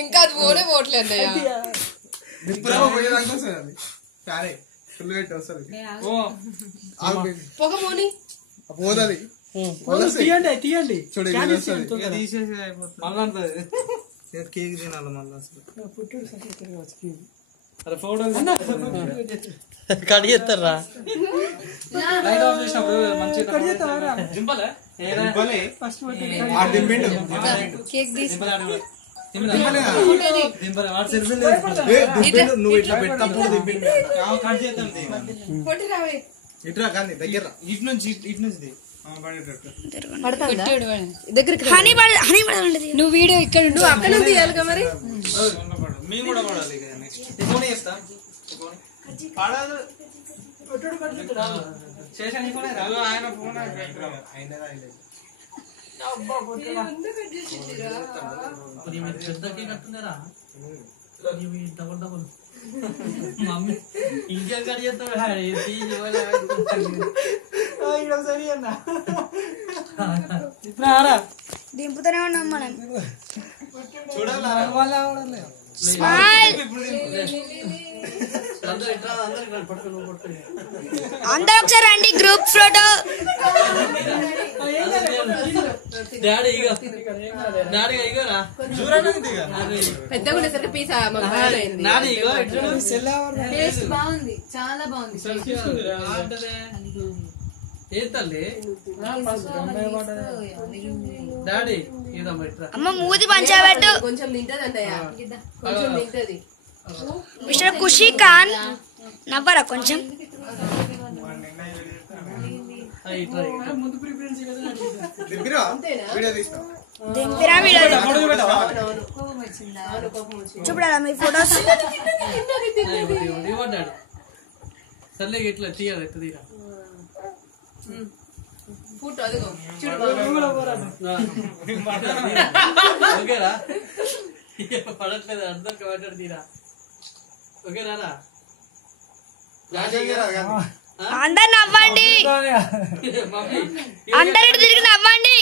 ఇంకా అది పోనే పోవట్లేదు పొగ పోని పోదది తీయండి చూడు కేక్ తినాలి మళ్ళీ అసలు ఫోటో కడిగేస్తారా నువ్వు ఇట్లా పెట్టప్పుడు ఇట్లా కానీ దగ్గర ఇటు నుంచి నువ్వు వీడియో ఇక్కడ నువ్వు అక్కడ తీయాలిగా మరి మేము కూడా పడాలి ఆయన ఫోన్ మమ్మీ ఇంకేం కడిగేస్తావు సరి అన్న దింపుతూనే ఉన్నాం మనం చూడాలి అందరూ ఒకసారి రండి గ్రూప్ ఫోటో డాడీ పెద్దగా ఉండేసరికి పీస్ బాగుంది చాలా బాగుంది ఏ తల్లి డాడీ అమ్మ మూది పంచాబెట్టు కొంచెం తింటది అన్నయ్య కొంచెం తింటది మిస్టర్ ఖుషీ ఖాన్ నవ్వరా కొంచెం దింపిరా వీడియో చూపడా మీ ఫొటోస్ సర్లే ఇట్లా తీయాలి తీరా ఓకేరా పడట్లేదు అందరికి మాట్లాడు తీరా ఓకేనా అందరు నవ్వండి అందరు తిరిగి నవ్వండి